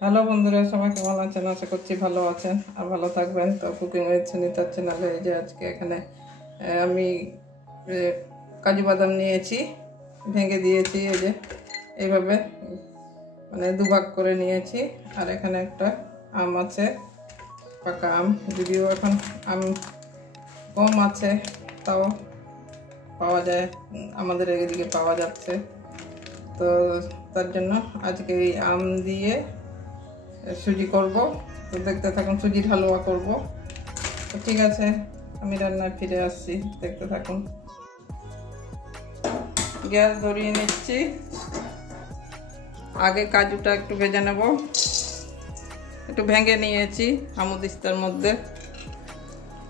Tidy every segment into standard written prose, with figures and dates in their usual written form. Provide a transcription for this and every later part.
Hello বন্ধুরা, সবাই কেমন আছেন? আশা করছি ভালো আছেন আর ভালো থাকবেন। তো কুকিং উইথ সুনিতার চ্যানেলে এই যে আজকে এখানে আমি কাজু বাদাম নিয়েছি, ভেঙে দিয়েছি এই যে এইভাবে, মানে দুভাগ করে নিয়েছি। আর এখানে একটা আম আছে, পাকা আম, যদিও এখন আম কম আছে, তাও পাওয়া যায়, আমাদের এদিকে পাওয়া যাচ্ছে। তো তার জন্য আজকে এই আম দিয়ে সুজি করব। তো দেখতে থাকুন, সুজির হালুয়া করব। তো ঠিক আছে, আমি রান্নায় ফিরে আসছি, দেখতে থাকুন। গ্যাস ধরিয়ে নিচ্ছি। আগে কাজুটা একটু ভেজে নেব, একটু ভেঙে নিয়েছি হামুদিস্তার মধ্যে।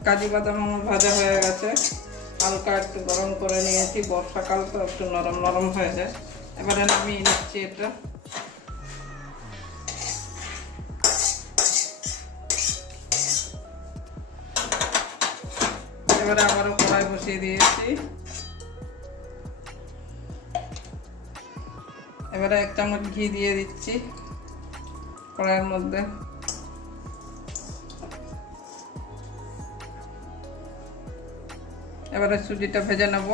কাজু বাদাম আমার ভাজা হয়ে গেছে, হালকা একটু গরম করে নিয়েছি, বর্ষাকাল তো একটু নরম নরম হয়ে যায়। এবারে নামিয়ে নিচ্ছি এটা। এবারে আবারও কড়াই বসিয়ে দিয়েছি। এবারে 1 চামচ ঘি দিয়ে দিচ্ছি কড়াইয়ের মধ্যে। এবারে সুজিটা ভেজে নেব।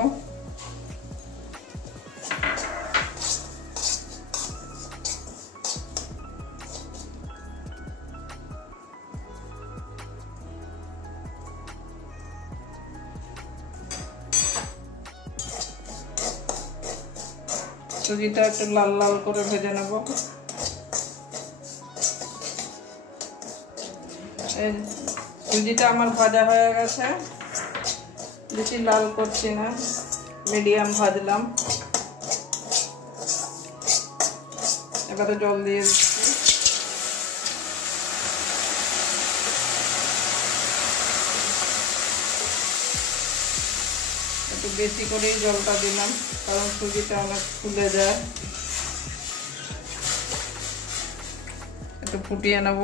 সুজিটা একটু লাল লাল করে ভেজে নেব। এই সুজিটা আমার ভাজা হয়ে গেছে, বেশি লাল করছি না, মিডিয়াম ভাজলাম। এবারে জল দিয়ে দিচ্ছি। একটু বেশি করেই জলটা দিলাম, কারণ সুজিটা অনেক ফুলে যায়। একটু ফুটিয়ে নেব।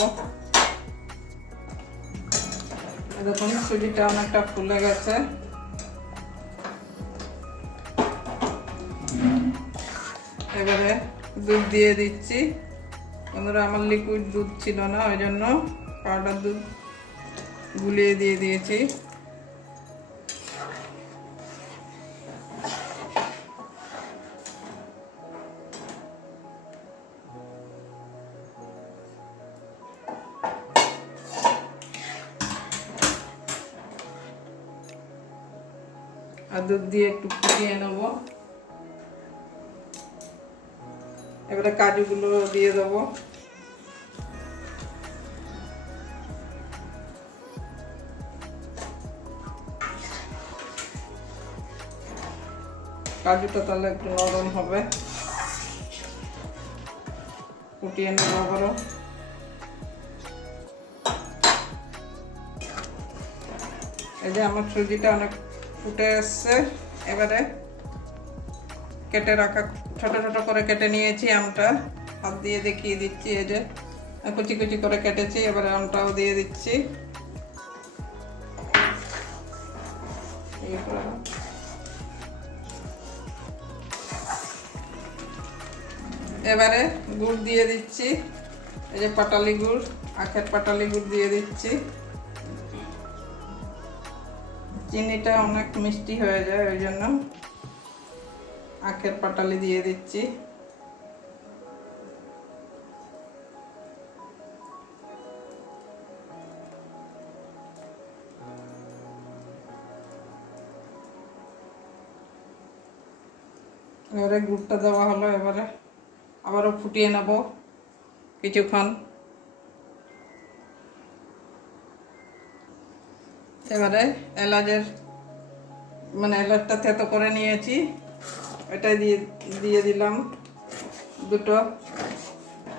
দেখুন সুজিটা অনেকটা ফুলে গেছে। এবারে দুধ দিয়ে দিচ্ছি। বন্ধুরা, আমার লিকুইড দুধ ছিল না, ওই জন্য পাউডার দুধ গুলিয়ে দিয়ে দিয়েছি। আর দুধ দিয়ে একটু ফুটিয়ে নেব। এবারে কাজুগুলো দিয়ে দেবো। কাজুটা তাহলে একটু নরম হবে। ফুটিয়ে নেব আবারও। এই যে আমার সুজিটা অনেক ফুটে এসছে। এবারে কেটে রাখা, ছোট ছোট করে কেটে নিয়েছি আমটা, হাত দিয়ে দেখিয়ে দিচ্ছি। এই যে কুচি কুচি করে কেটেছি। এবারে আমটাও দিয়ে দিচ্ছি। এবারে গুড় দিয়ে দিচ্ছি। এই যে পাটালি গুড়, আখের পাটালি গুড় দিয়ে দিচ্ছি। চিনিটা অনেক মিষ্টি হয়ে যায়, ওই জন্য আখের পাটালি দিয়ে দিচ্ছি। এবারে গুড়টা দেওয়া হলো। এবারে আবারও ফুটিয়ে নেব কিছুক্ষণ। এবারে এলাচের, মানে এলাচটা থেতো করে নিয়েছি, এটাই দিয়ে দিলাম দুটো।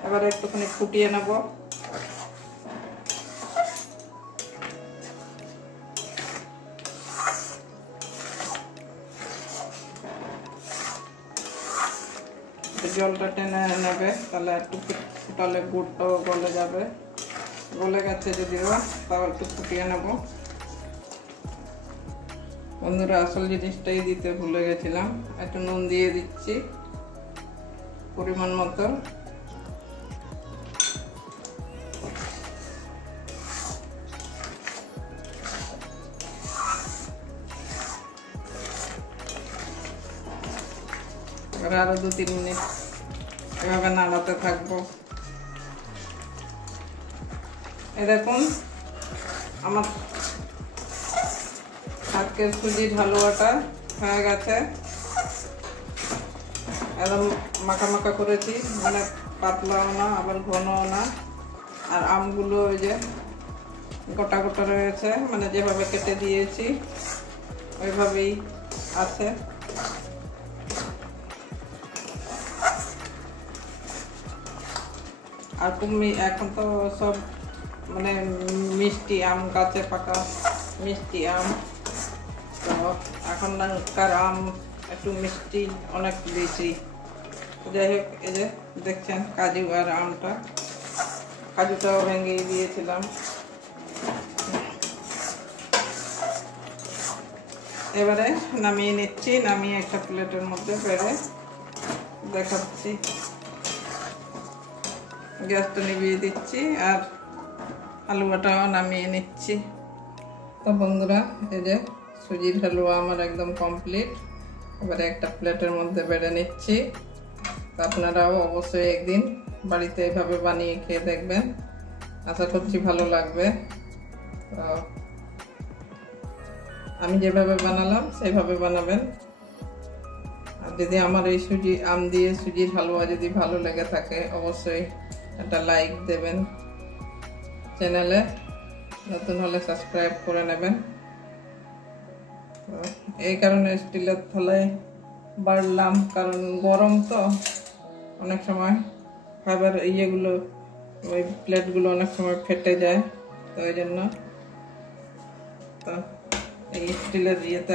এবারে একটুখানি ফুটিয়ে নেব। জলটা টেনে নেবে, তাহলে একটু ফুটালে গুড়টাও গলে যাবে। গলে গেছে যদিও, তাও একটু ফুটিয়ে নেব। বন্ধুরা, আসল জিনিসটাই দিতে ভুলে গেছিলাম, একটু নুন দিয়ে দিচ্ছি পরিমাণ মতো। তারপরে আরো 2-3 মিনিট এভাবে নাড়াতে থাকবো। এই দেখুন আমার আজকের সুজির হালুয়াটা হয়ে গেছে। একদম মাখা মাখা করেছি, মানে পাতলাও না আবার ঘনও না। আর আমগুলো ওই যে গোটা গোটা রয়েছে, মানে যেভাবে কেটে দিয়েছি ওইভাবেই আছে। আর এখন তো সব মানে মিষ্টি আম, গাছে পাকা মিষ্টি আম, তো এখনকার আম একটু মিষ্টি অনেক বেশি। যাই হোক, এই যে দেখছেন কাজু আর আমটা, কাজুটাও ভেঙে দিয়েছিলাম। এবারে নামিয়ে নিচ্ছি, নামিয়ে একটা প্লেটের মধ্যে বেড়ে দেখাচ্ছি। গ্যাসটা নিভিয়ে দিচ্ছি আর হালুয়াটাও নামিয়ে নিচ্ছি। তো বন্ধুরা, এই যে সুজির হালুয়া আমার একদম কমপ্লিট। এবারে একটা প্লেটের মধ্যে বেড়ে নিচ্ছি। তো আপনারাও অবশ্যই একদিন বাড়িতে এভাবে বানিয়ে খেয়ে দেখবেন, আশা করছি ভালো লাগবে। তো আমি যেভাবে বানালাম সেইভাবে বানাবেন। আর যদি আমার এই আম দিয়ে সুজির হালুয়া যদি ভালো লেগে থাকে অবশ্যই একটা লাইক দেবেন, চ্যানেলে নতুন হলে সাবস্ক্রাইব করে নেবেন। এই কারণে স্টিলের থালায় বাড়লাম, কারণ গরম তো অনেক সময় খাবার ইয়েগুলো, ওই প্লেটগুলো অনেক সময় ফেটে যায়, তো এই জন্য তো এই স্টিলের ইয়েতে